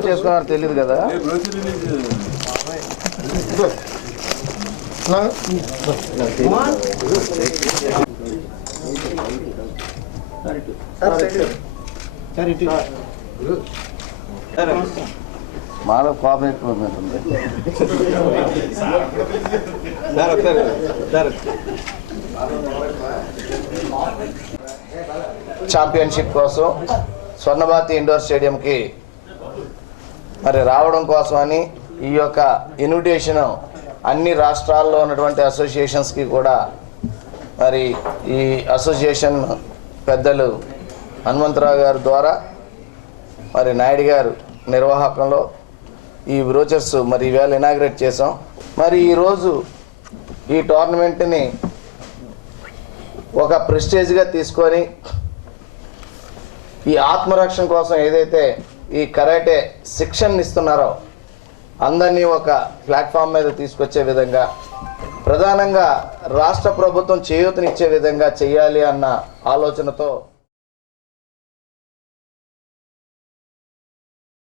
Inaugurate చేసుకున్నారో తెలియదు కదా. మాలో కోపం ఎక్కువ ఉంటుంది. ఛాంపియన్షిప్ కోసం స్వర్ణభారతి ఇండోర్ స్టేడియంకి మరి రావడం కోసమని ఈ యొక్క ఇన్విటేషన్ అన్ని రాష్ట్రాల్లో ఉన్నటువంటి అసోసియేషన్స్కి కూడా మరి ఈ అసోసియేషన్ పెద్దలు హనుమంతరావు గారి ద్వారా మరి నాయుడు గారు నిర్వాహకంలో ఈ బ్రోచర్స్ మరి ఈవేళ ఇనాగ్రేట్ చేసాం. మరి ఈరోజు ఈ టోర్నమెంట్ని ఒక ప్రెస్టేజ్గా తీసుకొని ఈ ఆత్మరక్షణ కోసం ఏదైతే ఈ కరాటే శిక్షణ ఇస్తున్నారో అందరినీ ఒక ప్లాట్ఫామ్ మీద తీసుకొచ్చే విధంగా, ప్రధానంగా రాష్ట్ర ప్రభుత్వం చేయూతనిచ్చే విధంగా చేయాలి అన్న ఆలోచనతో